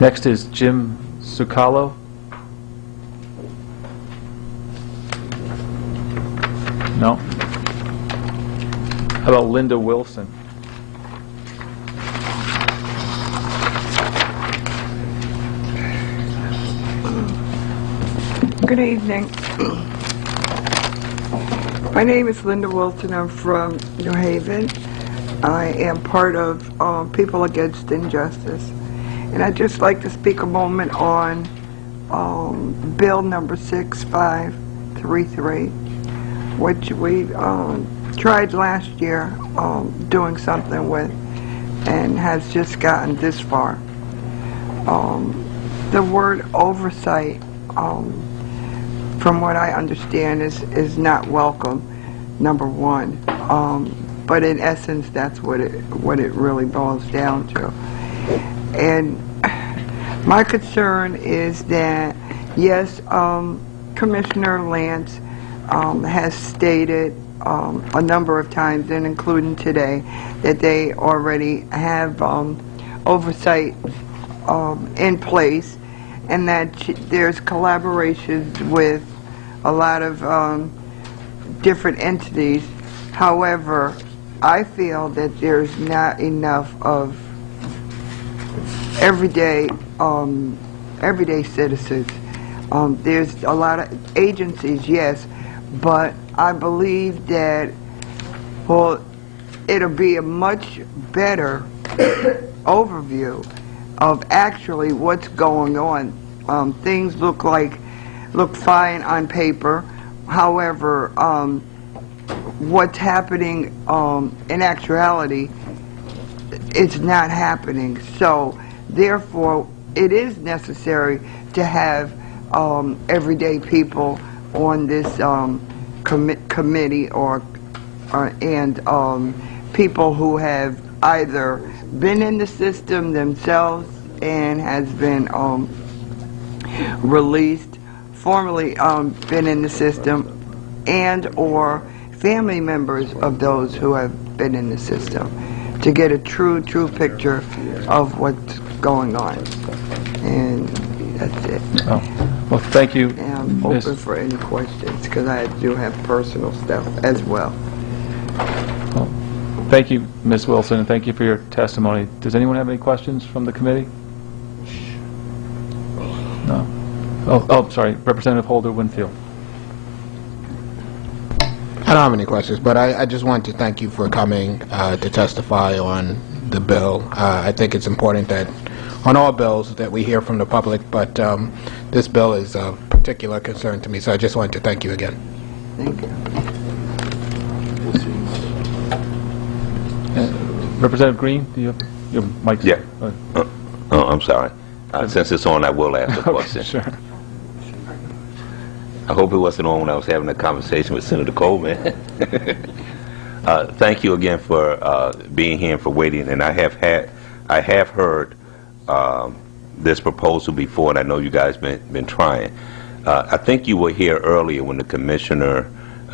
Next is Jim Zuccalo. No. How about Linda Wilson? Good evening. My name is Linda Wilson. I'm from New Haven. I am part of People Against Injustice. And I'd just like to speak a moment on Bill number 6533, which we tried last year doing something with and has just gotten this far. The word oversight, from what I understand, is not welcome, number one. But in essence, that's what it really boils down to. And my concern is that, yes, Commissioner Lance has stated a number of times, and including today, that they already have oversight in place, and that there's collaborations with a lot of different entities. However, I feel that there's not enough of everyday citizens. There's a lot of agencies, yes, but I believe that, well, it'll be a much better overview of actually what's going on. Things look fine on paper. However, what's happening in actuality, it's not happening. So therefore, it is necessary to have everyday people on this committee, and people who have either been in the system themselves and has been released, formerly been in the system, and or family members of those who have been in the system, to get a true picture of what's going on. And that's it. Oh. Well, thank you. And I'm open for any questions, because I do have personal stuff as well. Well, thank you, Ms. Wilson, and thank you for your testimony. Does anyone have any questions from the committee? No. Oh, sorry, Representative Holder Winfield. I don't have any questions, but I just want to thank you for coming to testify on the bill. I think it's important that on all bills that we hear from the public, but this bill is of particular concern to me, so I just wanted to thank you again. Thank you. Representative Green, do you have your mic? Yeah. I'm sorry. Since it's on, I will ask a question. Sure. I hope it wasn't on when I was having a conversation with Senator Coleman. Thank you again for being here and for waiting. And I have heard this proposal before, and I know you guys been trying. I think you were here earlier when the commissioner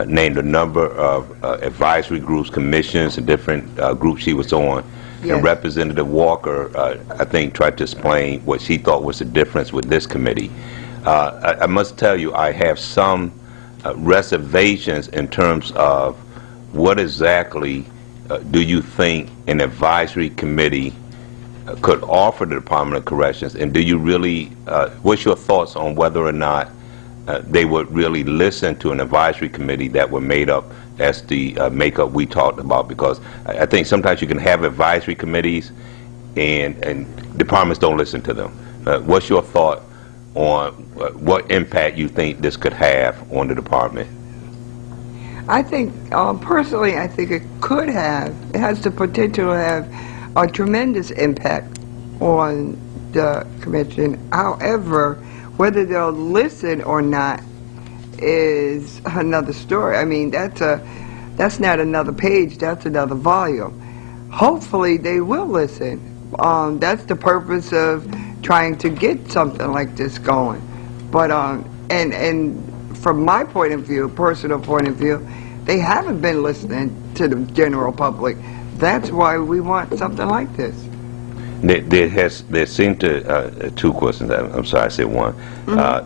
named a number of advisory groups, commissions, and different groups she was on. Yes. And Representative Walker, I think, tried to explain what she thought was the difference with this committee. I must tell you, I have some reservations in terms of what exactly do you think an advisory committee could offer the Department of Corrections, and do you really, what's your thoughts on whether or not they would really listen to an advisory committee that were made up as the makeup we talked about? Because I think sometimes you can have advisory committees and departments don't listen to them. What's your thought on what impact you think this could have on the department? I think, personally, I think it could have. It has the potential to have a tremendous impact on the commission. However, whether they'll listen or not is another story. I mean, that's not another page, that's another volume. Hopefully they will listen. That's the purpose of trying to get something like this going. But and from my point of view, personal point of view, they haven't been listening to the general public. That's why we want something like this. There seem to two questions. I'm sorry, I said one.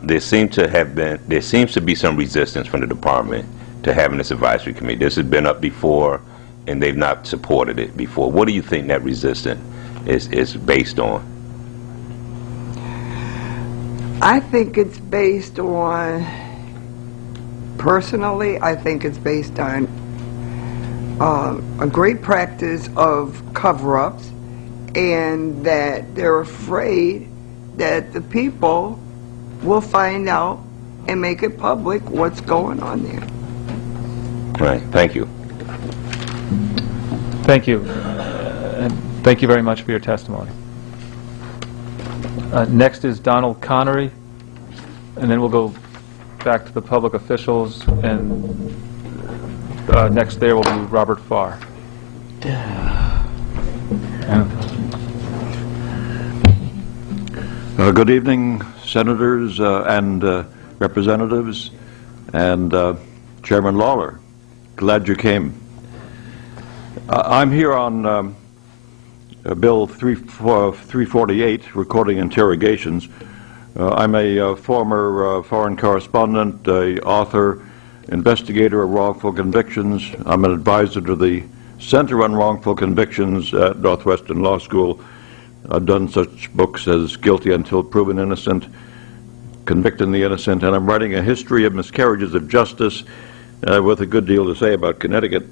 There seems to be some resistance from the department to having this advisory committee. This has been up before, and they've not supported it before. What do you think that resistance is based on? I think it's based on, personally, I think it's based on a great practice of cover-ups, and that they're afraid that the people will find out and make it public what's going on there. Right. Thank you. Thank you. And thank you very much for your testimony. Next is Donald Connery, and then we'll go back to the public officials, and next there will be Robert Farr. Good evening, senators and representatives, and Chairman Lawler. Glad you came. I'm here on Bill 348, recording interrogations. I'm a former foreign correspondent, a author, investigator of wrongful convictions. I'm an advisor to the Center on Wrongful Convictions at Northwestern Law School. I've done such books as Guilty Until Proven Innocent, Convicting the Innocent, and I'm writing a history of miscarriages of justice with a good deal to say about Connecticut.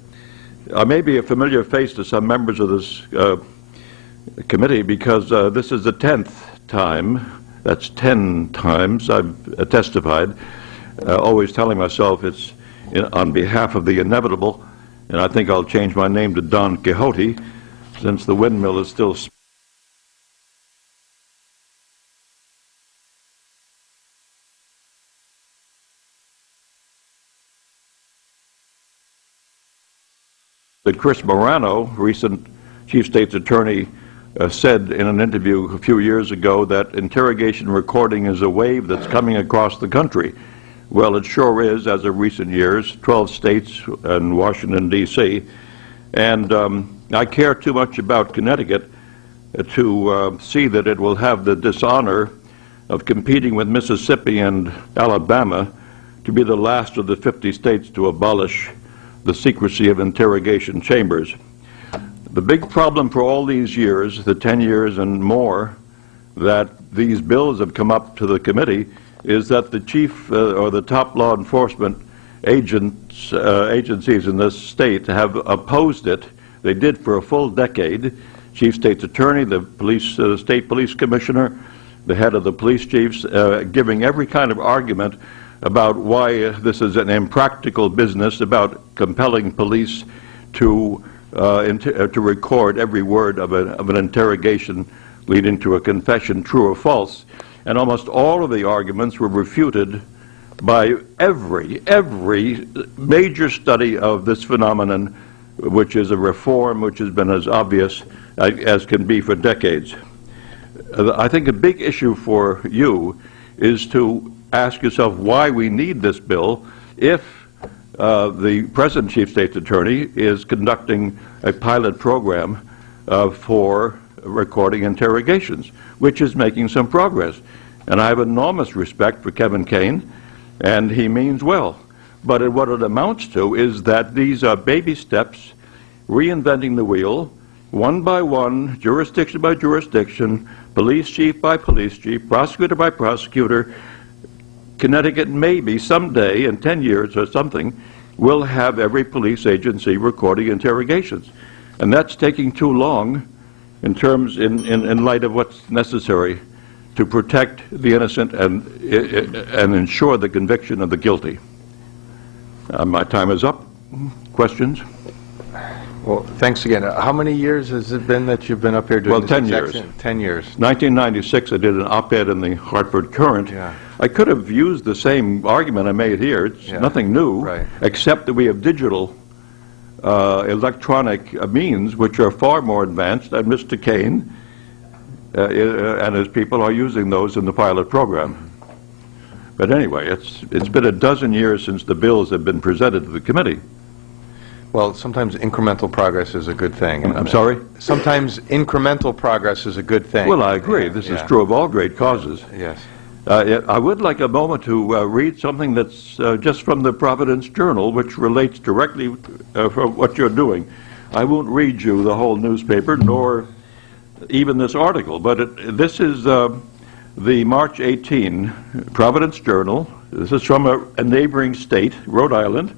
I may be a familiar face to some members of this committee because this is the 10th time, that's 10 times I've testified, always telling myself it's on behalf of the inevitable, and I think I'll change my name to Don Quixote since the windmill is still that Chris Morano, recent Chief State's Attorney, said in an interview a few years ago that interrogation recording is a wave that's coming across the country. Well, it sure is, as of recent years, 12 states and Washington, D.C. And I care too much about Connecticut to see that it will have the dishonor of competing with Mississippi and Alabama to be the last of the 50 states to abolish the secrecy of interrogation chambers. The big problem for all these years, the 10 years and more, that these bills have come up to the committee is that the chief or the top law enforcement agencies in this state have opposed it. They did for a full decade. Chief State's Attorney, the police, State Police Commissioner, the head of the police chiefs, giving every kind of argument about why this is an impractical business, about compelling police to record every word of an interrogation leading to a confession, true or false. And almost all of the arguments were refuted by every major study of this phenomenon, which is a reform which has been as obvious as can be for decades. I think a big issue for you is to ask yourself why we need this bill if the present Chief State's Attorney is conducting a pilot program for recording interrogations, which is making some progress. And I have enormous respect for Kevin Kane, and he means well. But what it amounts to is that these are baby steps, reinventing the wheel, one by one, jurisdiction by jurisdiction, police chief by police chief, prosecutor by prosecutor. Connecticut maybe someday, in 10 years or something, will have every police agency recording interrogations. And that's taking too long in light of what's necessary to protect the innocent and ensure the conviction of the guilty. My time is up. Questions? Well, thanks again. How many years has it been that you've been up here doing this? Well, 10 years. 10 years. 1996, I did an op-ed in the Hartford Courant. Yeah. I could have used the same argument I made here. It's nothing new, right, except that we have digital electronic means which are far more advanced, and Mr. Kane and his people are using those in the pilot program. But anyway, it's been a dozen years since the bills have been presented to the committee. Well, sometimes incremental progress is a good thing. I'm sorry? Sometimes incremental progress is a good thing. Well, I agree. This is true of all great causes. Yes. I would like a moment to read something that's just from the Providence Journal, which relates directly from what you're doing. I won't read you the whole newspaper, nor even this article, but this is the March 18 Providence Journal. This is from a neighboring state, Rhode Island.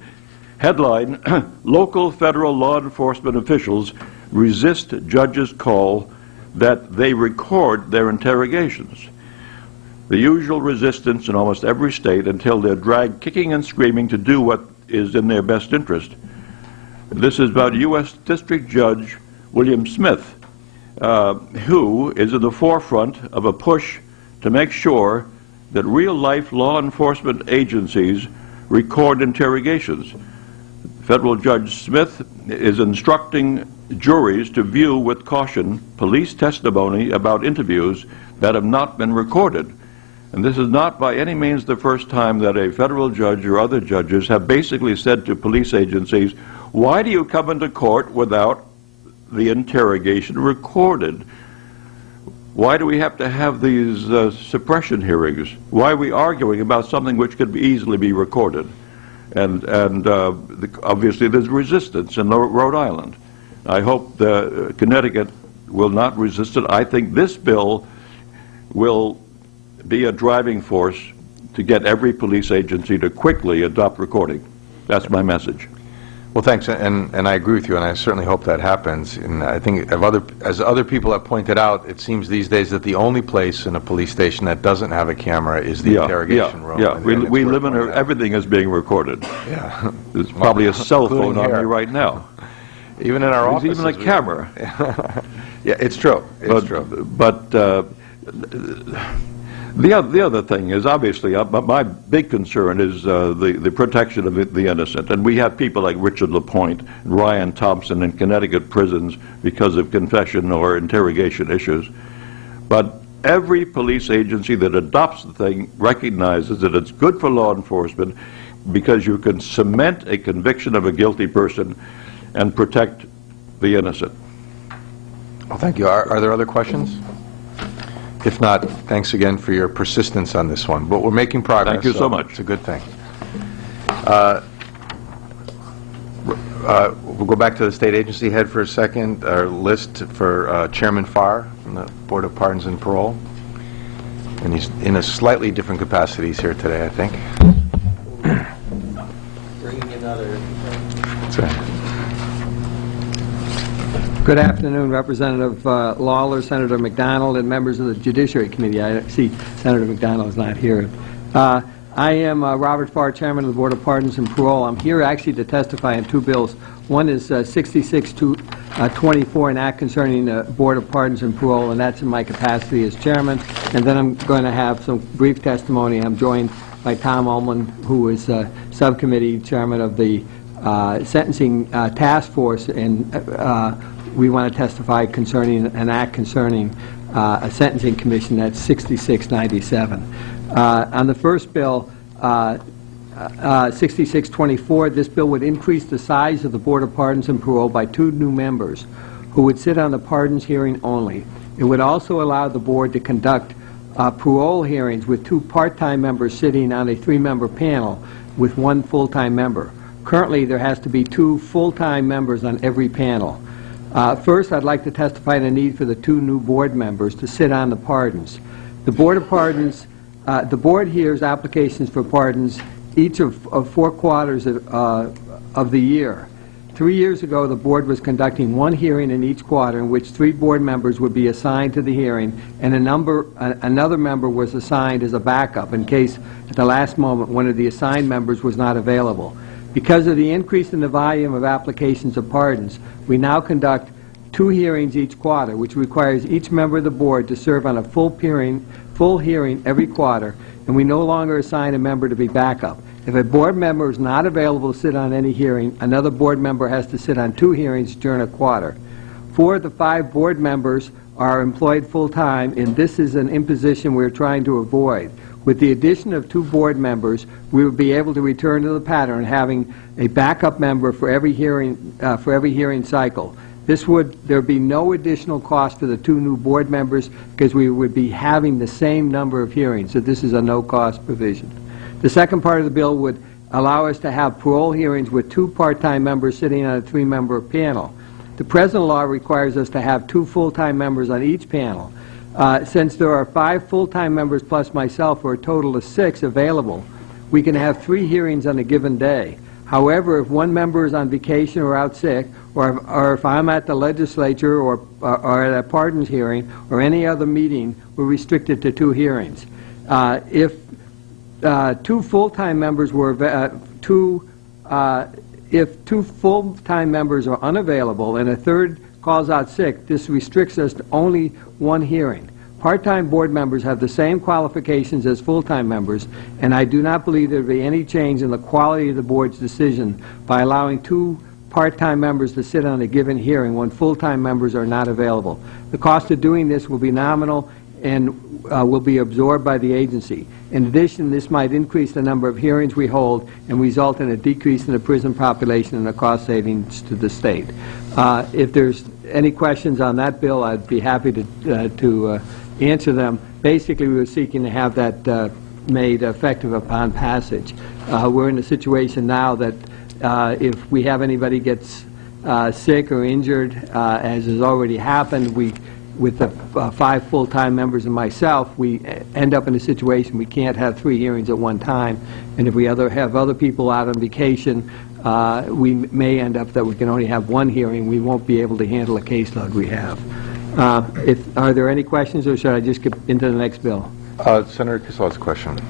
Headline, Local federal law enforcement officials resist judge's call that they record their interrogations. The usual resistance in almost every state until they're dragged kicking and screaming to do what is in their best interest. This is about U.S. District Judge William Smith, who is in the forefront of a push to make sure that real-life law enforcement agencies record interrogations. Federal Judge Smith is instructing juries to view with caution police testimony about interviews that have not been recorded. And this is not by any means the first time that a federal judge or other judges have basically said to police agencies, why do you come into court without the interrogation recorded? Why do we have to have these suppression hearings? Why are we arguing about something which could easily be recorded? And obviously there's resistance in Rhode Island. I hope Connecticut will not resist it. I think this bill will be a driving force to get every police agency to quickly adopt recording. That's my message. Well, thanks, and I agree with you, and I certainly hope that happens. And I think, as other people have pointed out, it seems these days that the only place in a police station that doesn't have a camera is the interrogation room. Yeah, and we live in everything is being recorded. Yeah. There's probably a cell phone on me here. right now. Even in our There's offices. even a camera. Yeah, it's true. It's true. But the other thing is, obviously, my big concern is the protection of the innocent. And we have people like Richard LaPointe and Ryan Thompson in Connecticut prisons because of confession or interrogation issues. But every police agency that adopts the thing recognizes that it's good for law enforcement because you can cement a conviction of a guilty person and protect the innocent. Well, thank you. Are there other questions? If not, thanks again for your persistence on this one. But we're making progress. Thank you so much. It's a good thing. We'll go back to the state agency head for a second. Our list for Chairman Farr from the Board of Pardons and Parole. And he's in a slightly different capacity. He's here today, I think. Bringing another. Sorry. Good afternoon, Representative Lawler, Senator McDonald, and members of the Judiciary Committee. I see Senator McDonald is not here. I am Robert Farr, Chairman of the Board of Pardons and Parole. I'm here actually to testify on two bills. One is 66-24, an act concerning the Board of Pardons and Parole, and that's in my capacity as Chairman. And then I'm going to have some brief testimony. I'm joined by Tom Ullman, who is Subcommittee Chairman of the Sentencing Task Force, and we want to testify concerning an act concerning a sentencing commission. That's 6697. On the first bill, 6624, this bill would increase the size of the Board of Pardons and Parole by 2 new members who would sit on the pardons hearing only. It would also allow the board to conduct parole hearings with 2 part-time members sitting on a 3-member panel with 1 full-time member. Currently, there has to be 2 full-time members on every panel. First, I'd like to testify on the need for the 2 new board members to sit on the pardons. The Board of Pardons, the board hears applications for pardons each of 4 quarters of the year. 3 years ago, the board was conducting 1 hearing in each quarter in which 3 board members would be assigned to the hearing, and another member was assigned as a backup in case at the last moment one of the assigned members was not available. Because of the increase in the volume of applications of pardons, we now conduct 2 hearings each quarter, which requires each member of the board to serve on a full hearing every quarter, and we no longer assign a member to be backup. If a board member is not available to sit on any hearing, another board member has to sit on 2 hearings during a quarter. 4 of the 5 board members are employed full-time, and this is an imposition we're trying to avoid. With the addition of 2 board members, we would be able to return to the pattern having a backup member for every hearing cycle. There'd be no additional cost for the 2 new board members because we would be having the same number of hearings, so this is a no-cost provision. The second part of the bill would allow us to have parole hearings with 2 part-time members sitting on a 3-member panel. The present law requires us to have 2 full-time members on each panel. Since there are 5 full-time members plus myself, for a total of 6 available, we can have 3 hearings on a given day. However, if one member is on vacation or out sick, or if I'm at the legislature or at a pardons hearing or any other meeting, we're restricted to 2 hearings. If 2 full-time members were if 2 full-time members are unavailable and a third calls out sick, this restricts us to only 1 hearing. Part-time board members have the same qualifications as full-time members, and I do not believe there will be any change in the quality of the board's decision by allowing 2 part-time members to sit on a given hearing when full-time members are not available. The cost of doing this will be nominal and will be absorbed by the agency. In addition, this might increase the number of hearings we hold and result in a decrease in the prison population and a cost savings to the state. If there's any questions on that bill, I'd be happy to answer them. Basically, we were seeking to have that made effective upon passage. We're in a situation now that if we have anybody gets sick or injured, as has already happened, with the 5 full-time members and myself, we end up in a situation we can't have 3 hearings at one time, and if we have other people out on vacation, we may end up that we can only have 1 hearing. We won't be able to handle the caseload we have. Are there any questions, or should I just get into the next bill? Senator Kissel has a question.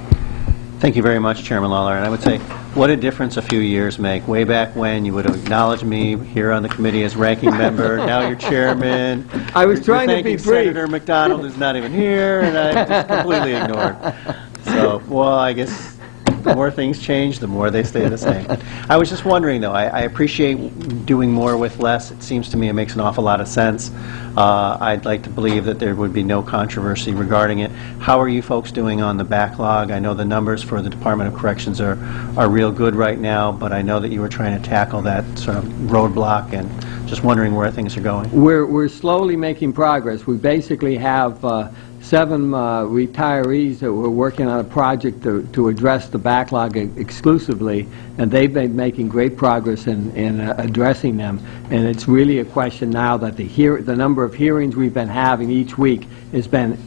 Thank you very much, Chairman Lawler. And I would say, what a difference a few years make. Way back when, you would have acknowledged me here on the committee as ranking member. Now you're chairman. I was trying to be brief. Senator McDonald is not even here, and I'm just completely ignored. So, well, I guess the more things change, the more they stay the same. I was just wondering, though, I appreciate doing more with less. It seems to me it makes an awful lot of sense. I'd like to believe that there would be no controversy regarding it. How are you folks doing on the backlog? I know the numbers for the Department of Corrections are real good right now, but I know that you were trying to tackle that sort of roadblock, and just wondering where things are going. We're slowly making progress. We basically have 7 retirees that were working on a project to address the backlog exclusively, and they've been making great progress in addressing them. And it's really a question now that the number of hearings we've been having each week has been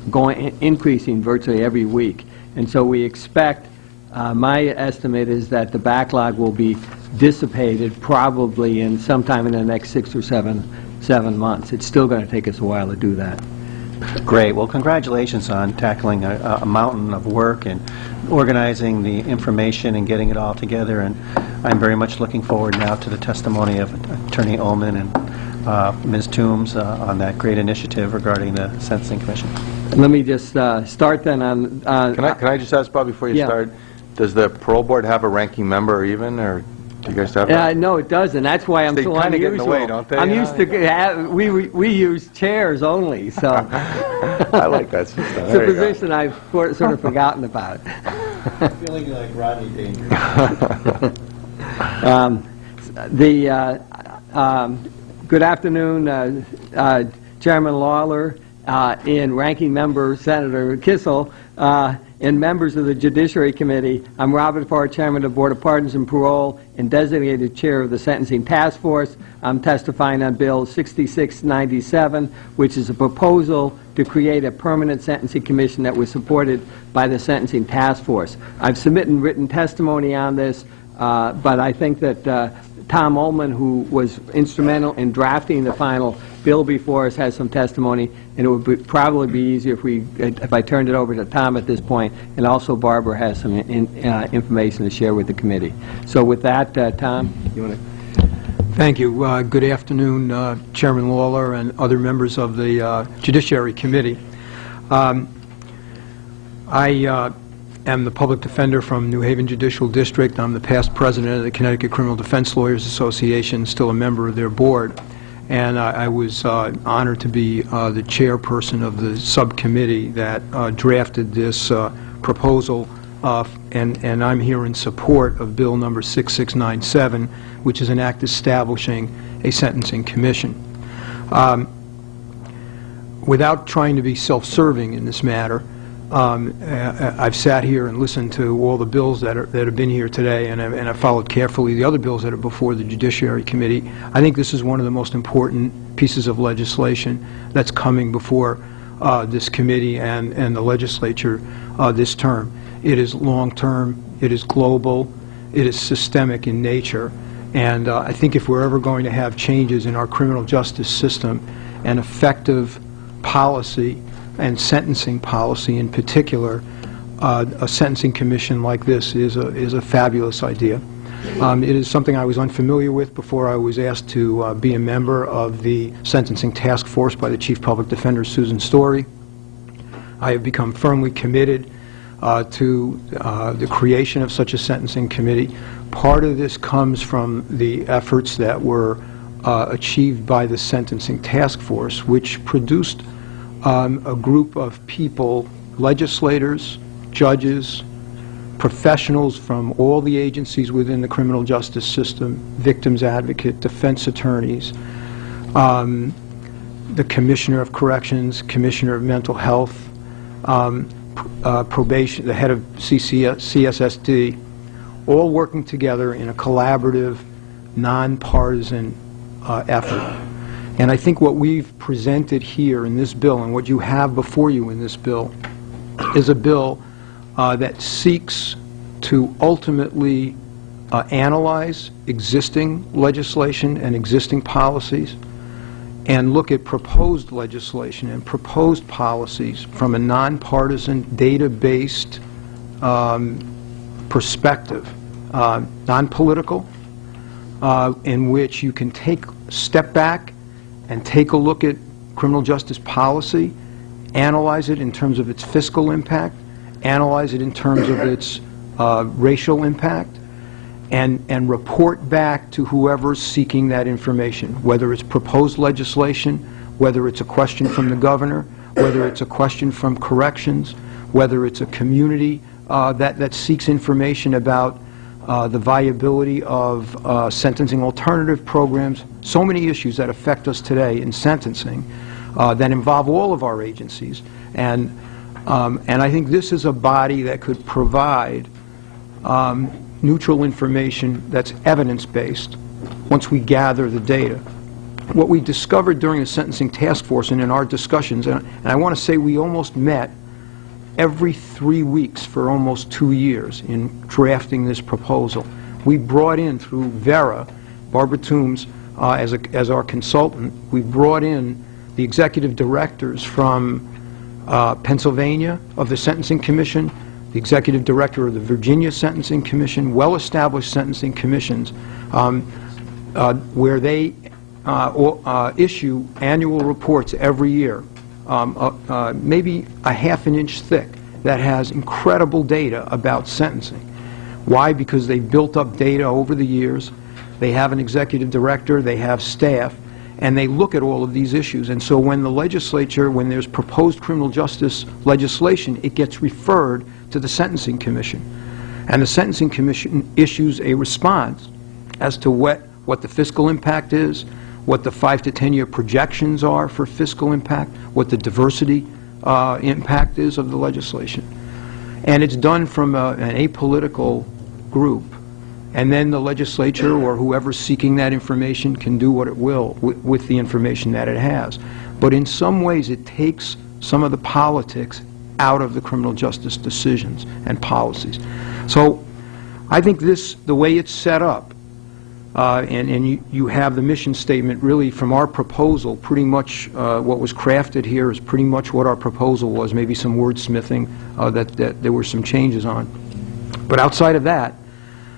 increasing virtually every week. And so we expect, my estimate is that the backlog will be dissipated probably in sometime in the next 6 or 7 months. It's still going to take us a while to do that. Great. Well, congratulations on tackling a mountain of work and organizing the information and getting it all together. And I'm very much looking forward now to the testimony of Attorney Ullman and Ms. Toombs on that great initiative regarding the Sentencing Commission. Let me just start then on... Can I just ask, Bob, before you start, does the parole board have a ranking member even, or do you guys have that? No, it doesn't. That's why I'm so unusual. They kind of get in the way, don't they? I'm used to we use chairs only, so... I like that system. It's a position I've sort of forgotten about. Feeling like Rodney Dangerfield. Good afternoon, Chairman Lawler, and Ranking Member Senator Kissel, and members of the Judiciary Committee. I'm Robert Farr, Chairman of the Board of Pardons and Parole and designated Chair of the Sentencing Task Force. I'm testifying on Bill 6697, which is a proposal to create a permanent sentencing commission that was supported by the Sentencing Task Force. I've submitted written testimony on this, but I think that Tom Ullman, who was instrumental in drafting the final bill before us, has some testimony, and it would probably be easier if I turned it over to Tom at this point, and also Barbara has some information to share with the committee. So with that, Tom, you want to... Thank you. Good afternoon, Chairman Lawler and other members of the Judiciary Committee. I am the public defender from New Haven Judicial District. I'm the past president of the Connecticut Criminal Defense Lawyers Association, still a member of their board. and I was honored to be the chairperson of the subcommittee that drafted this proposal, and I'm here in support of Bill number 6697, which is an act establishing a sentencing commission. Without trying to be self-serving in this matter, I've sat here and listened to all the bills that have been here today, and I've followed carefully the other bills that are before the Judiciary Committee. I think this is one of the most important pieces of legislation that's coming before this committee and the legislature this term. It is long-term, it is global, it is systemic in nature, and I think if we're ever going to have changes in our criminal justice system and effective policy and sentencing policy in particular, a sentencing commission like this is a fabulous idea. It is something I was unfamiliar with before I was asked to be a member of the sentencing task force by the Chief Public Defender, Susan Story. I have become firmly committed to the creation of such a sentencing committee. Part of this comes from the efforts that were achieved by the sentencing task force, which produced a group of people, legislators, judges, professionals from all the agencies within the criminal justice system, victims advocate, defense attorneys, the Commissioner of Corrections, Commissioner of Mental Health, probation, the head of CSSD, all working together in a collaborative, nonpartisan effort. And I think what we've presented here in this bill and what you have before you in this bill is a bill that seeks to ultimately analyze existing legislation and existing policies and look at proposed legislation and proposed policies from a nonpartisan, data-based perspective, non-political, in which you can step back and take a look at criminal justice policy, analyze it in terms of its fiscal impact, analyze it in terms of its racial impact, and report back to whoever's seeking that information, whether it's proposed legislation, whether it's a question from the governor, whether it's a question from corrections, whether it's a community that seeks information about the viability of sentencing alternative programs, so many issues that affect us today in sentencing that involve all of our agencies. And I think this is a body that could provide neutral information that's evidence-based once we gather the data. What we discovered during the sentencing task force and in our discussions, and I want to say we almost met every 3 weeks for almost 2 years in drafting this proposal. We brought in through Vera, Barbara Toombs, as our consultant, we brought in the executive directors from Pennsylvania of the Sentencing Commission, the executive director of the Virginia Sentencing Commission, well-established sentencing commissions, where they issue annual reports every year, maybe a half an inch thick, that has incredible data about sentencing. Why? Because they've built up data over the years. They have an executive director, they have staff, and they look at all of these issues. And so when the legislature, when there's proposed criminal justice legislation, it gets referred to the Sentencing Commission. And the Sentencing Commission issues a response as to what the fiscal impact is, what the 5 to 10 year projections are for fiscal impact, what the diversity impact is of the legislation. And it's done from an apolitical group. And then the legislature or whoever's seeking that information can do what it will with the information that it has. But in some ways it takes some of the politics out of the criminal justice decisions and policies. So I think the way it's set up, and you have the mission statement really from our proposal, pretty much what was crafted here is pretty much what our proposal was, maybe some wordsmithing that there were some changes on. But outside of that,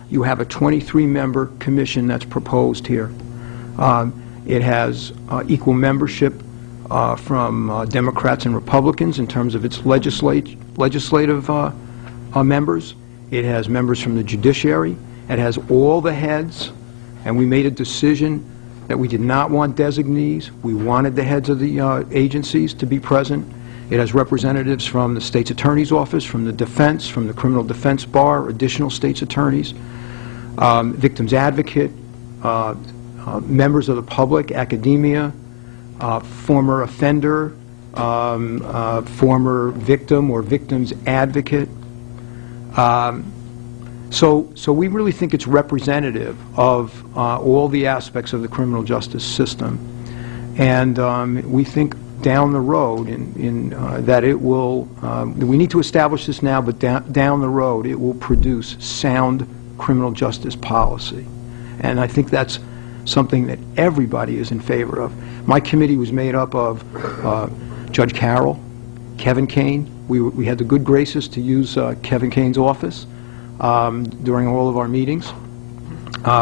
you have a 23-member commission that's proposed here. It has equal membership from Democrats and Republicans in terms of its legislative members. It has members from the judiciary. It has all the heads, and we made a decision that we did not want designees. We wanted the heads of the agencies to be present. It has representatives from the state's attorney's office, from the defense, from the criminal defense bar, additional state's attorneys, victims advocate, members of the public, academia, former offender, former victim or victim's advocate. So we really think it's representative of all the aspects of the criminal justice system. And we think down the road that it will, we need to establish this now, but down the road it will produce sound criminal justice policy. And I think that's something that everybody is in favor of. My committee was made up of Judge Carroll, Kevin Kane. We had the good graces to use Kevin Kane's office during all of our meetings.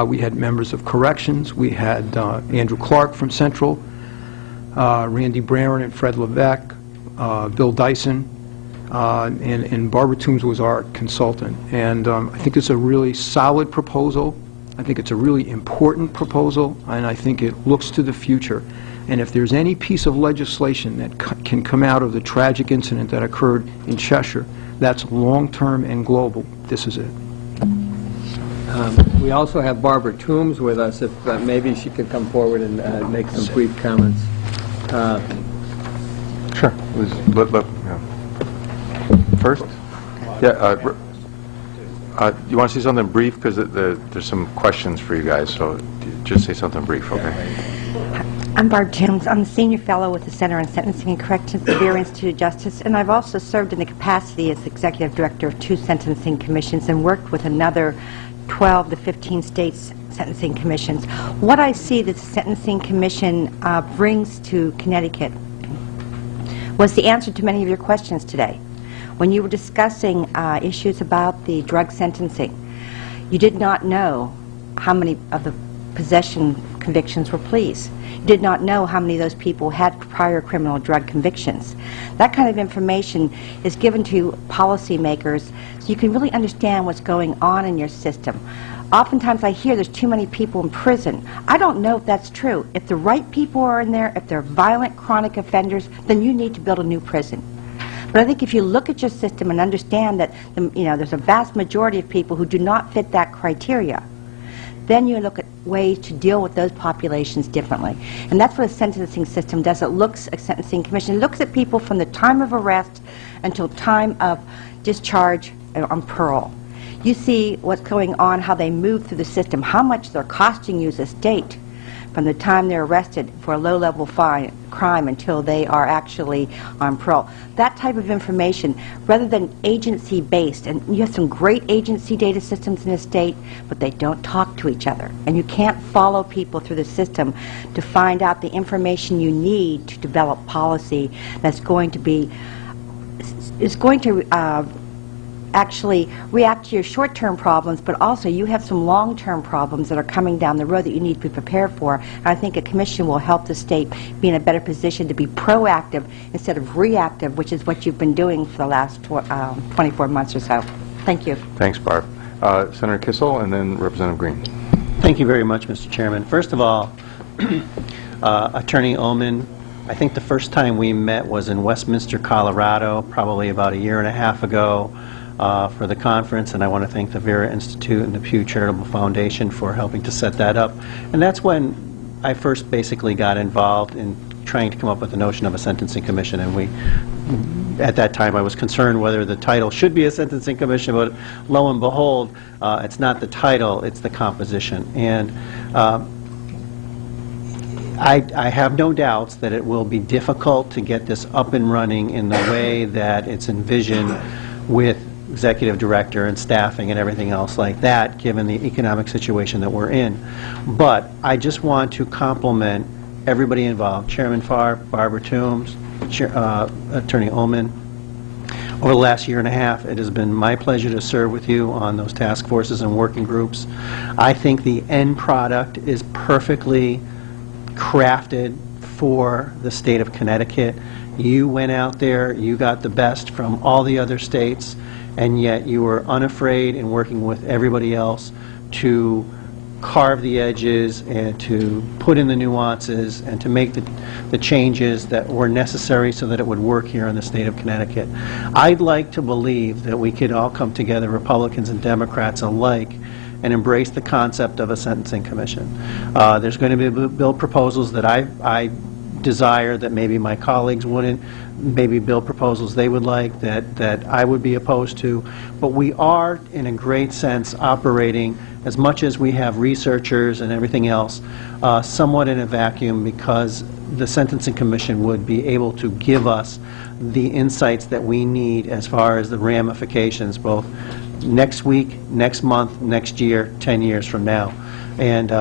We had members of corrections. We had Andrew Clark from Central, Randy Braren and Fred Levesque, Bill Dyson, and Barbara Toombs was our consultant. And I think it's a really solid proposal. I think it's a really important proposal, and I think it looks to the future. And if there's any piece of legislation that can come out of the tragic incident that occurred in Cheshire, that's long-term and global. This is it. We also have Barbara Toombs with us, if maybe she could come forward and make some brief comments. Sure. First? Yeah. You want to say something brief? Because there's some questions for you guys, so just say something brief, okay? I'm Barb Toombs. I'm a senior fellow with the Center on Sentencing and Corrections at the Bureau Institute of Justice, and I've also served in the capacity as executive director of 2 sentencing commissions and worked with another 12 to 15 states sentencing commissions. What I see that the Sentencing Commission brings to Connecticut was the answer to many of your questions today. When you were discussing issues about the drug sentencing, you did not know how many of the possession convictions were pleas. You did not know how many of those people had prior criminal drug convictions. That kind of information is given to policymakers so you can really understand what's going on in your system. Oftentimes I hear there's too many people in prison. I don't know if that's true. If the right people are in there, if they're violent, chronic offenders, then you need to build a new prison. But I think if you look at your system and understand that there's a vast majority of people who do not fit that criteria, then you look at ways to deal with those populations differently. And that's what a sentencing system does. It looks at sentencing commission. It looks at people from the time of arrest until time of discharge on parole. You see what's going on, how they move through the system, how much they're costing you as a state from the time they're arrested for a low-level crime until they are actually on parole. That type of information, rather than agency-based, and you have some great agency data systems in the state, but they don't talk to each other. And you can't follow people through the system to find out the information you need to develop policy that's going to actually react to your short-term problems, but also you have some long-term problems that are coming down the road that you need to be prepared for. And I think a commission will help the state be in a better position to be proactive instead of reactive, which is what you've been doing for the last 24 months or so. Thank you. Thanks, Barb. Senator Kissel and then Representative Green. Thank you very much, Mr. Chairman. First of all, Attorney Ullman, I think the first time we met was in Westminster, Colorado, probably about a year and a half ago. For the conference, and I want to thank the Vera Institute and the Pew Charitable Foundation for helping to set that up. And that's when I first basically got involved in trying to come up with the notion of a sentencing commission. And at that time I was concerned whether the title should be a sentencing commission, but lo and behold, it's not the title, it's the composition. And I have no doubts that it will be difficult to get this up and running in the way that it's envisioned with executive director and staffing and everything else like that, given the economic situation that we're in. But I just want to compliment everybody involved, Chairman Farr, Barbara Toombs, Attorney Ullman. Over the last year and a half, it has been my pleasure to serve with you on those task forces and working groups. I think the end product is perfectly crafted for the state of Connecticut. You went out there, you got the best from all the other states, and yet you were unafraid in working with everybody else to carve the edges and to put in the nuances and to make the changes that were necessary so that it would work here in the state of Connecticut. I'd like to believe that we could all come together, Republicans and Democrats alike, and embrace the concept of a sentencing commission. There's going to be bill proposals that I desire that maybe my colleagues wouldn't, maybe bill proposals they would like that I would be opposed to, but we are, in a great sense, operating, as much as we have researchers and everything else, somewhat in a vacuum, because the Sentencing Commission would be able to give us the insights that we need as far as the ramifications, both next week, next month, next year, 10 years from now. And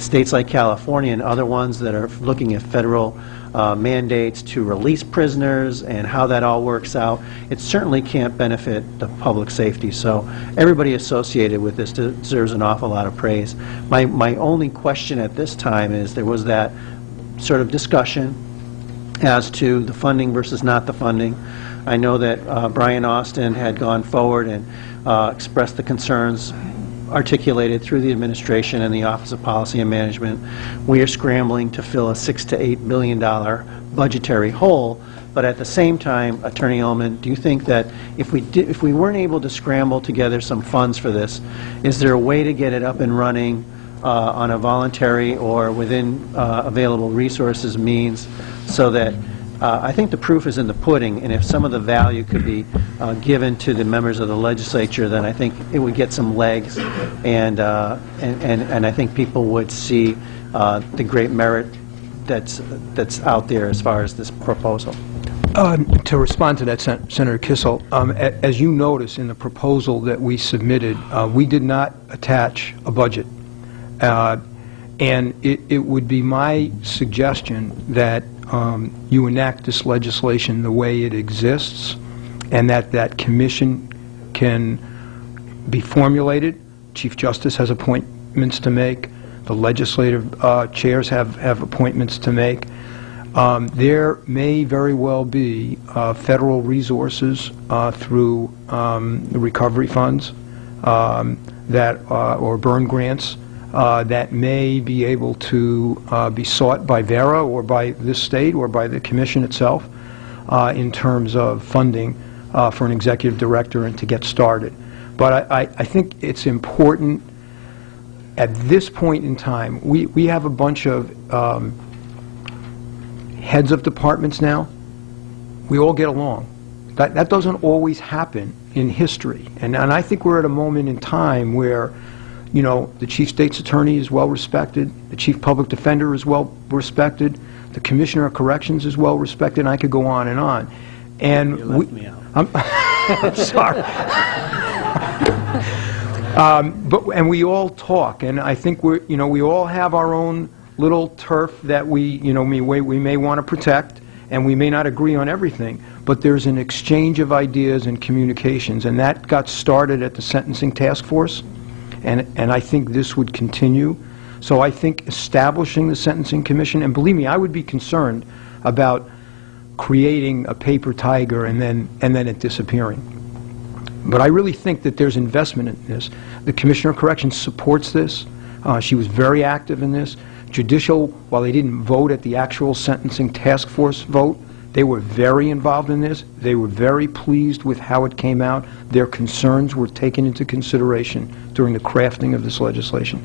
states like California and other ones that are looking at federal mandates to release prisoners and how that all works out, it certainly can't benefit the public safety. So everybody associated with this deserves an awful lot of praise. My only question at this time is there was that sort of discussion as to the funding versus not the funding. I know that Brian Austin had gone forward and expressed the concerns articulated through the administration and the Office of Policy and Management. We are scrambling to fill a $6 to $8 billion budgetary hole, but at the same time, Attorney Ullman, do you think that if we weren't able to scramble together some funds for this, is there a way to get it up and running on a voluntary or within available resources means, so that I think the proof is in the pudding, and if some of the value could be given to the members of the legislature, then I think it would get some legs, and I think people would see the great merit that's out there as far as this proposal. To respond to that, Senator Kissel, as you notice in the proposal that we submitted, we did not attach a budget. And it would be my suggestion that you enact this legislation the way it exists, and that commission can be formulated. Chief Justice has appointments to make. The legislative chairs have appointments to make. There may very well be federal resources through the recovery funds or burn grants that may be able to be sought by VERA or by this state or by the commission itself in terms of funding for an executive director and to get started. But I think it's important at this point in time. We have a bunch of heads of departments now. We all get along. That doesn't always happen in history. And I think we're at a moment in time where, you know, the chief state's attorney is well respected, the chief public defender is well respected, the commissioner of corrections is well respected, and I could go on and on. And you left me out. I'm sorry. And we all talk, and I think we all have our own little turf that we may want to protect, and we may not agree on everything, but there's an exchange of ideas and communications, and that got started at the Sentencing Task Force. And I think this would continue. So I think establishing the Sentencing Commission, and believe me, I would be concerned about creating a paper tiger and then it disappearing. But I really think that there's investment in this. The Commissioner of Corrections supports this. She was very active in this. Judicial, while they didn't vote at the actual Sentencing Task Force vote, they were very involved in this. They were very pleased with how it came out. Their concerns were taken into consideration during the crafting of this legislation.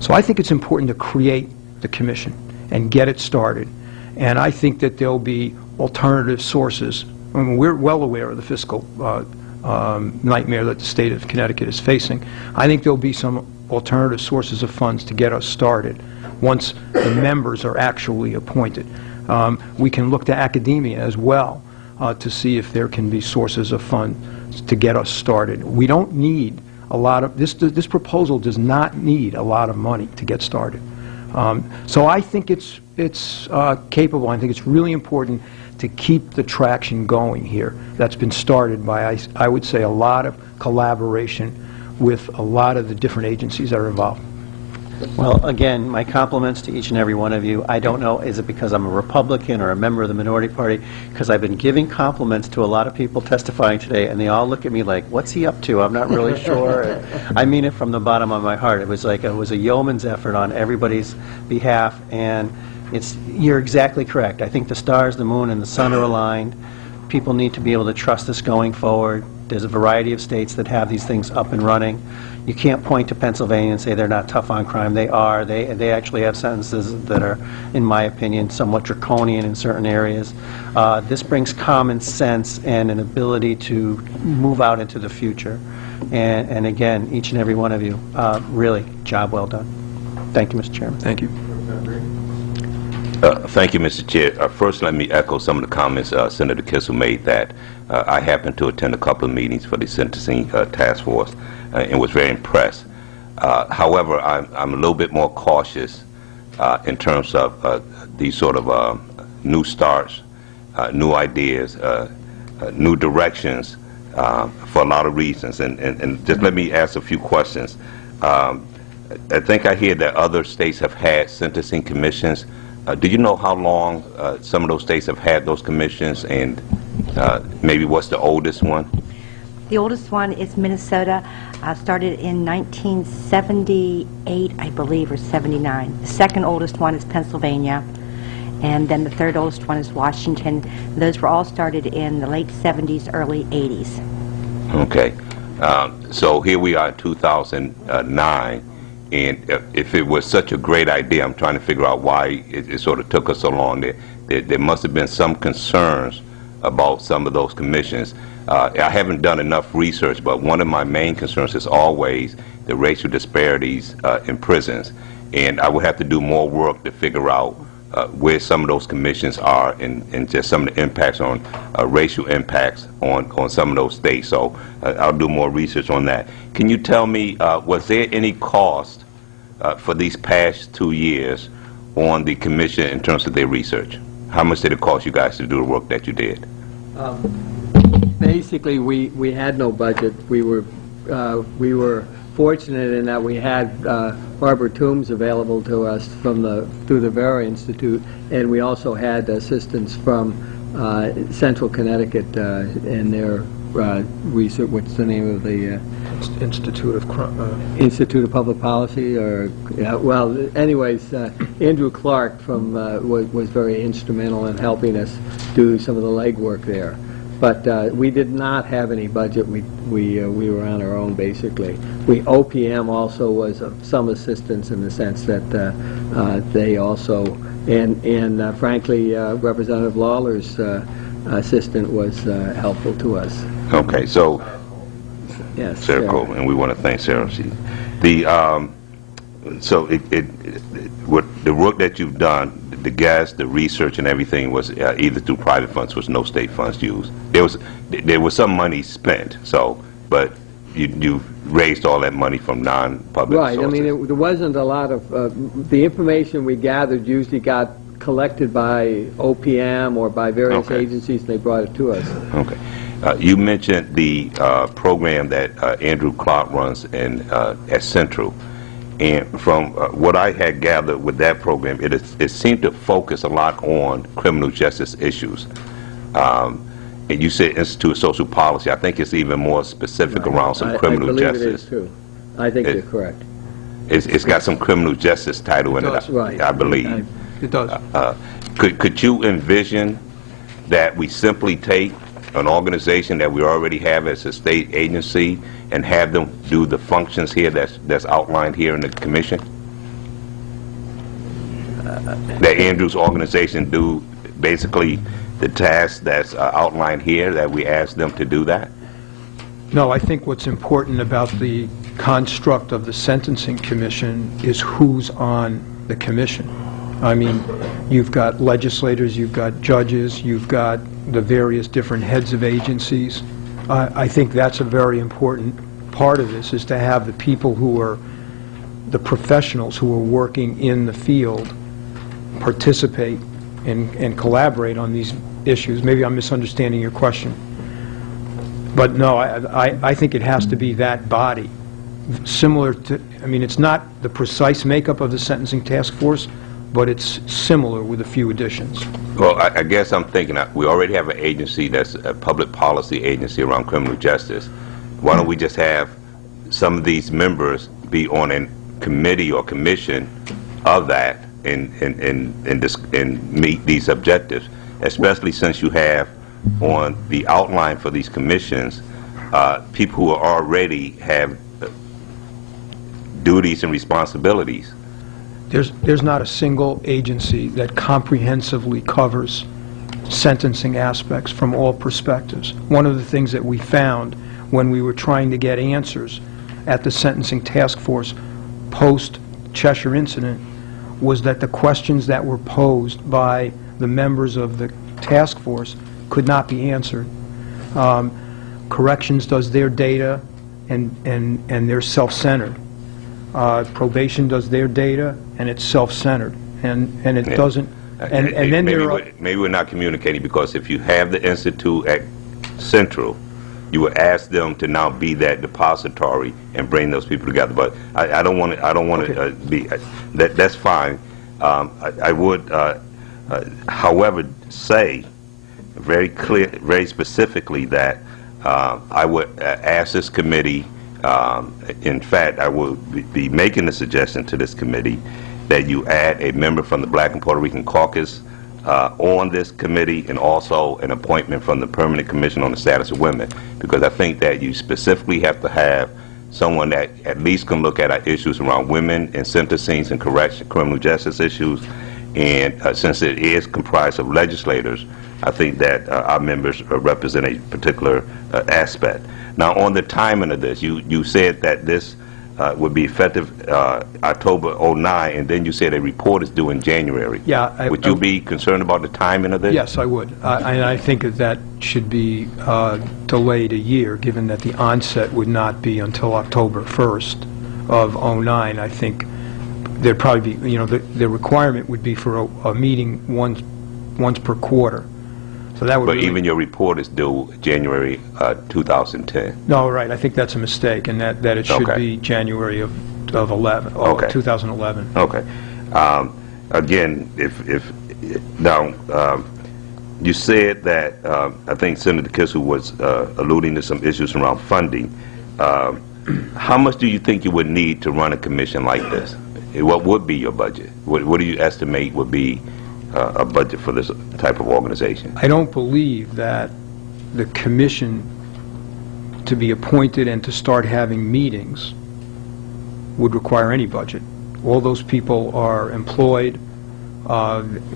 So I think it's important to create the commission and get it started. And I think that there'll be alternative sources. I mean, we're well aware of the fiscal nightmare that the state of Connecticut is facing. I think there'll be some alternative sources of funds to get us started once the members are actually appointed. We can look to academia as well to see if there can be sources of funds to get us started. We don't need a lot of, this proposal does not need a lot of money to get started. So I think it's capable. I think it's really important to keep the traction going here. That's been started by, I would say, a lot of collaboration with a lot of the different agencies that are involved. Well, again, my compliments to each and every one of you. I don't know, is it because I'm a Republican or a member of the minority party? Because I've been giving compliments to a lot of people testifying today, and they all look at me like, what's he up to? I'm not really sure. And I mean it from the bottom of my heart. It was like it was a yeoman's effort on everybody's behalf, and you're exactly correct. I think the stars, the moon, and the sun are aligned. People need to be able to trust us going forward. There's a variety of states that have these things up and running. You can't point to Pennsylvania and say they're not tough on crime. They are. They actually have sentences that are, in my opinion, somewhat draconian in certain areas. This brings common sense and an ability to move out into the future. And again, each and every one of you, really, job well done. Thank you, Mr. Chairman. Thank you. Thank you, Mr. Chair. First, let me echo some of the comments Senator Kissel made that I happened to attend a couple of meetings for the sentencing task force and was very impressed. However, I'm a little bit more cautious in terms of these sort of new starts, new ideas, new directions for a lot of reasons. And just let me ask a few questions. I think I hear that other states have had sentencing commissions. Do you know how long some of those states have had those commissions, and maybe what's the oldest one? The oldest one is Minnesota, started in 1978, I believe, or 79. The second oldest one is Pennsylvania, and then the third oldest one is Washington. Those were all started in the late 70s, early 80s. Okay. So here we are in 2009. And if it was such a great idea, I'm trying to figure out why it sort of took us so long. There must have been some concerns about some of those commissions. I haven't done enough research, but one of my main concerns is always the racial disparities in prisons. And I would have to do more work to figure out where some of those commissions are and just some of the impacts on racial impacts on some of those states. So I'll do more research on that. Can you tell me, was there any cost for these past 2 years on the commission in terms of their research? How much did it cost you guys to do the work that you did? Basically, we had no budget. We were fortunate in that we had Barbara Toombs available to us through the Vera Institute, and we also had assistance from Central Connecticut and their research. What's the name of the Institute of Public Policy? Or well, anyways, Andrew Clark from was very instrumental in helping us do some of the legwork there. But we did not have any budget. We were on our own, basically. OPM also was of some assistance in the sense that they also, and frankly, Representative Lawler's assistant was helpful to us. Okay, so Yes, Sarah Coleman, and we want to thank Sarah. So with the work that you've done, the gas, the research, and everything was either through private funds, was no state funds used. There was some money spent. So, but you raised all that money from non-public right. sources. I mean, there wasn't a lot of the information we gathered usually got collected by OPM or by various agencies, and they brought it to us. Okay. You mentioned the program that Andrew Clark runs at Central. And from what I had gathered with that program, it seemed to focus a lot on criminal justice issues. And you said Institute of Social Policy. I think it's even more specific around some criminal justice. I believe it is, too. I think you're correct. It's got some criminal justice title in it, right. I believe. It does. Could you envision that we simply take an organization that we already have as a state agency and have them do the functions here that's outlined here in the commission? That Andrew's organization do basically the tasks that's outlined here, that we ask them to do that? No, I think what's important about the construct of the Sentencing Commission is who's on the commission. I mean, you've got legislators, you've got judges, you've got the various different heads of agencies. I think that's a very important part of this, is to have the people who are the professionals who are working in the field participate and collaborate on these issues. Maybe I'm misunderstanding your question. But no, I think it has to be that body similar to, I mean, it's not the precise makeup of the Sentencing Task Force, but it's similar with a few additions. Well, I guess I'm thinking we already have an agency that's a public policy agency around criminal justice. Why don't we just have some of these members be on a committee or commission of that and meet these objectives, especially since you have on the outline for these commissions people who already have duties and responsibilities. There's not a single agency that comprehensively covers sentencing aspects from all perspectives. One of the things that we found when we were trying to get answers at the Sentencing Task Force post-Cheshire incident was that the questions that were posed by the members of the task force could not be answered. Corrections does their data, and they're self-centered. Probation does their data, and it's self-centered, and it doesn't. And then maybe we're not communicating, because if you have the institute at Central, you would ask them to now be that depository and bring those people together. But I don't want to. I don't want to be. That's fine. I would, however, say very clear, very specifically that I would ask this committee. In fact, I will be making a suggestion to this committee that you add a member from the Black and Puerto Rican Caucus on this committee, and also an appointment from the Permanent Commission on the Status of Women, because I think that you specifically have to have someone that at least can look at our issues around women and sentencing and correction, criminal justice issues, and since it is comprised of legislators, I think that our members represent a particular aspect. Now, on the timing of this, you said that this would be effective October '09, and then you said a report is due in January. Yeah. Would you be concerned about the timing of this? Yes, I would. And I think that should be delayed a year, given that the onset would not be until October 1st of '09. I think there'd probably be, the requirement would be for a meeting once per quarter. So that would. But even your report is due January 2010. No, right. I think that's a mistake, and that it should be January of 2011. Okay. Again, if now you said that I think Senator Kissel was alluding to some issues around funding. How much do you think you would need to run a commission like this? What would be your budget? What do you estimate would be a budget for this type of organization? I don't believe that the commission to be appointed and to start having meetings would require any budget. All those people are employed.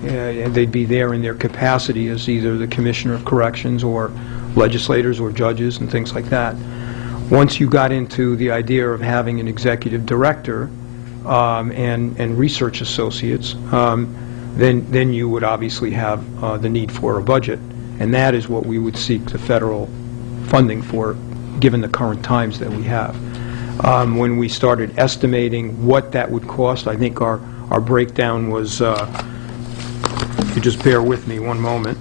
They'd be there in their capacity as either the Commissioner of Corrections or legislators or judges and things like that. Once you got into the idea of having an executive director and research associates, then you would obviously have the need for a budget, and that is what we would seek the federal funding for, given the current times that we have. When we started estimating what that would cost, I think our breakdown was, if you just bear with me one moment,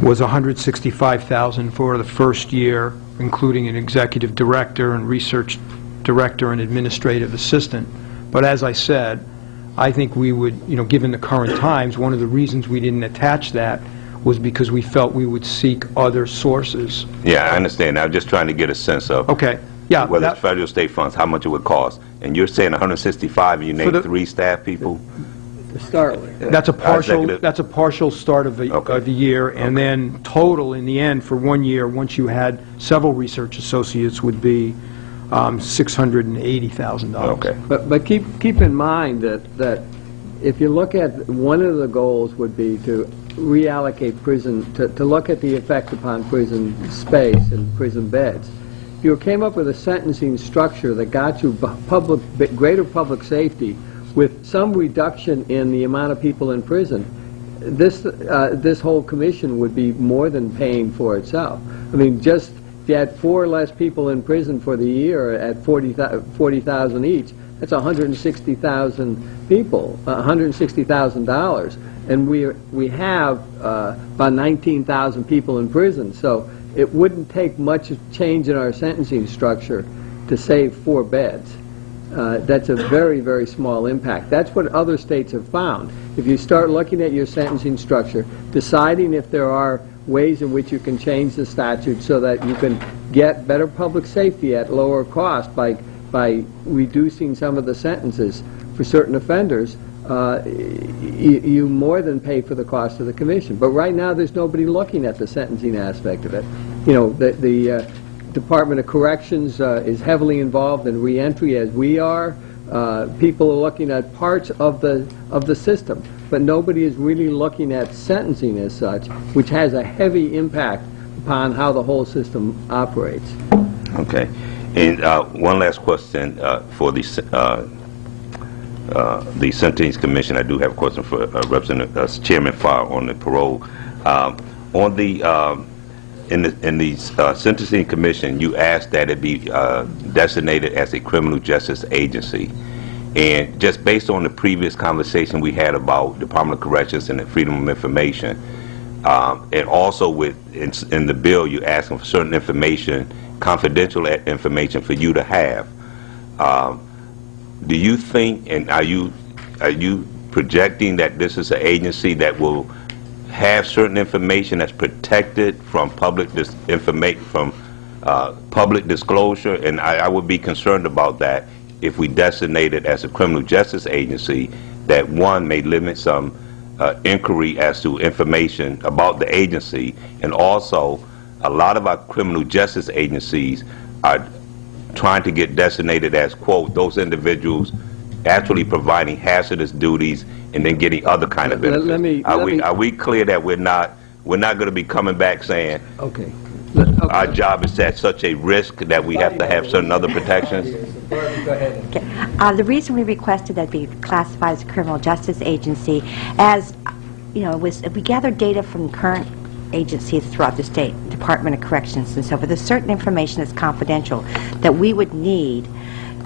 was $165,000 for the first year, including an executive director and research director and administrative assistant. But as I said, I think we would, given the current times, one of the reasons we didn't attach that was because we felt we would seek other sources. Yeah, I understand. I'm just trying to get a sense of whether it's federal, state funds, how much it would cost. And you're saying 165, and you named 3 staff people? To start with. That's a partial start of the year, and then total in the end for 1 year, once you had several research associates, would be $680,000. Okay. But keep in mind that if you look at, one of the goals would be to reallocate prison, to look at the effect upon prison space and prison beds. If you came up with a sentencing structure that got you greater public safety with some reduction in the amount of people in prison, this whole commission would be more than paying for itself. I mean, just if you had 4 less people in prison for the year at $40,000 each, That's 160,000 people, $160,000, and we have about 19,000 people in prison. So it wouldn't take much change in our sentencing structure to save 4 beds. That's a very, very small impact. That's what other states have found. If you start looking at your sentencing structure, deciding if there are ways in which you can change the statute so that you can get better public safety at lower cost by reducing some of the sentences for certain offenders, you more than pay for the cost of the commission. But right now, there's nobody looking at the sentencing aspect of it. You know, the Department of Corrections is heavily involved in reentry, as we are. People are looking at parts of the system, but nobody is really looking at sentencing as such, which has a heavy impact upon how the whole system operates. Okay. And one last question for the Sentencing Commission. I do have a question for Representative Chairman Farr on the parole. On the in the Sentencing Commission, you asked that it be designated as a criminal justice agency. And just based on the previous conversation we had about Department of Corrections and the Freedom of Information, and also in the bill, you're asking for certain information, confidential information for you to have. Do you think, and are you projecting that this is an agency that will have certain information that's protected from public public disclosure? And I would be concerned about that if we designate it as a criminal justice agency, that one may limit some inquiry as to information about the agency, and also a lot of our criminal justice agencies are trying to get designated as, quote, those individuals actually providing hazardous duties and then getting other kind of benefits. Are we clear that we're not going to be coming back saying, Okay. our job is at such a risk that we have to have certain other protections? Go ahead. Okay. The reason we requested that be classified as a criminal justice agency, as you know, we gathered data from current agencies throughout the state, Department of Corrections and so forth. There's certain information that's confidential that we would need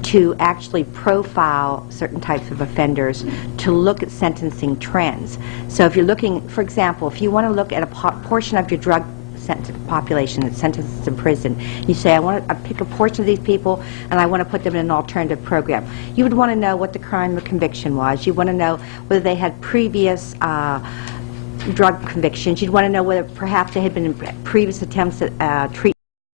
to actually profile certain types of offenders, to look at sentencing trends. So if you're looking, for example, if you want to look at a portion of your drug population that's sentenced in prison, you say, I want to pick a portion of these people and I want to put them in an alternative program. You would want to know what the crime of conviction was. You want to know whether they had previous drug convictions. You'd want to know whether perhaps there had been previous attempts at treatment